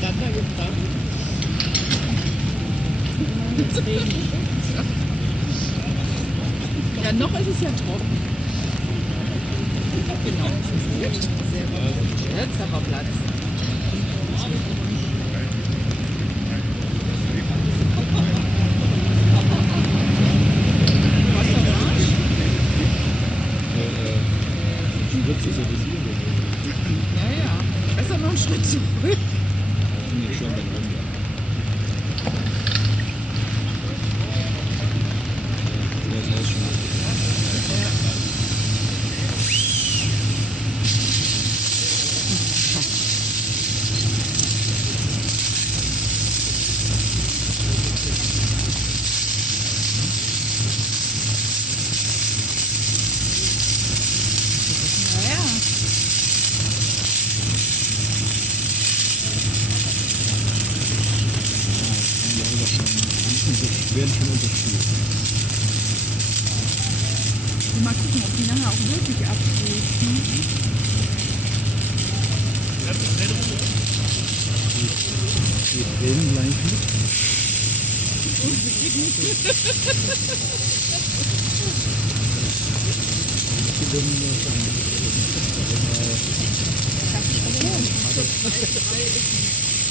dann da gebracht. Jetzt regnet. Ja, noch ist es ja trocken. Genau, das ist gut. Sehr gut. Jetzt haben wir Platz. Wird sozialisieren. Ja, ja. Besser noch einen Schritt zurück. Nee, schon beim Ende. Ja, das ist schon. Werden schon unterschieden. Mal gucken, ob die nachher auch wirklich abschließen. Die drehen gleich mit.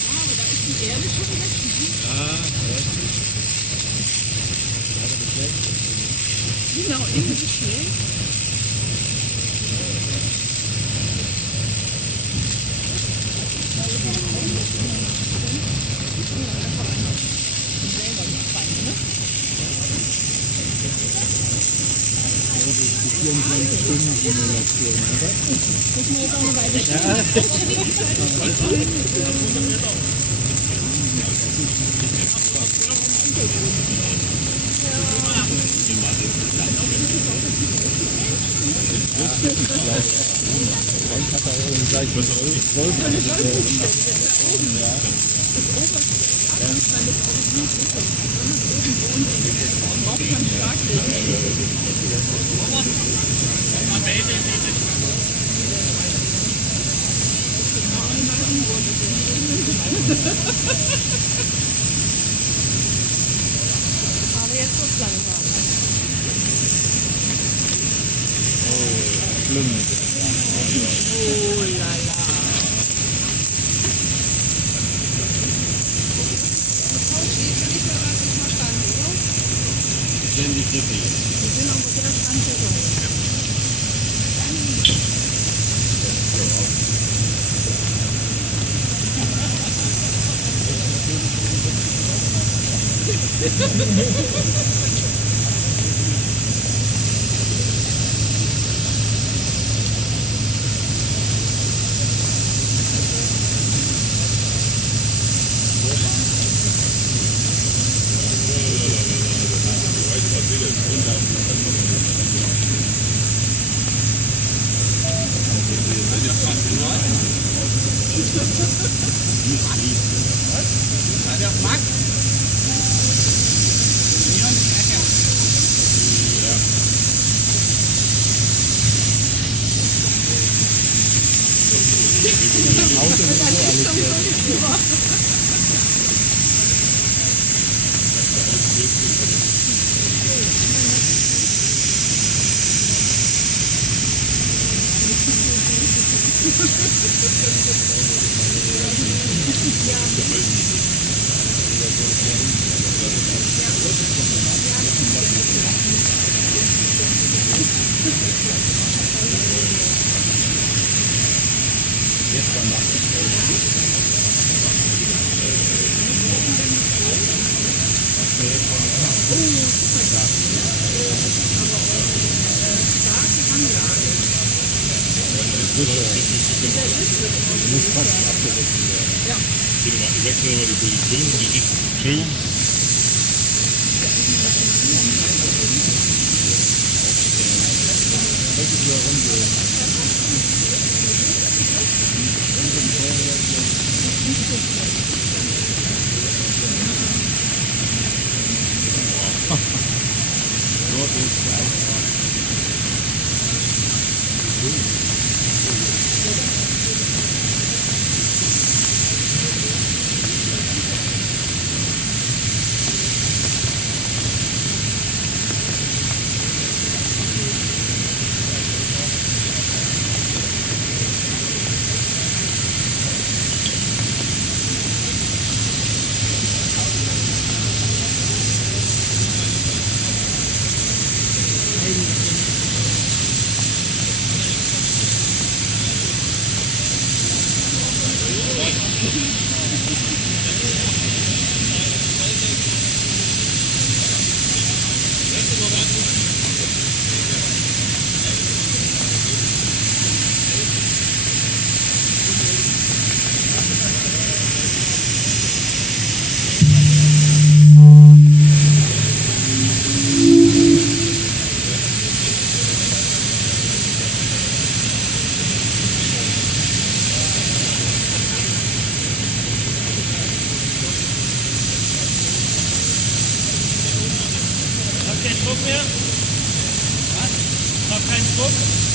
Aber da ist die Erde schon weg. Genau, innen ist schlecht. Die 24 Stunden Simulation, oder? Müssen wir jetzt auch eine Weile stehen? Frank hat da gleich Aber jetzt wird es langsam. schlimm. Oh la la. Ständig richtig. Wir sind auf der Strandsaison. Max? Muss fast abgewechselt werden. Ja. Ich wechsle aber die Position, die Richtung. Entschuldigung. Das ist ja rumgehen. Dort ist es einfach. Druck mehr? Was? Noch kein Druck?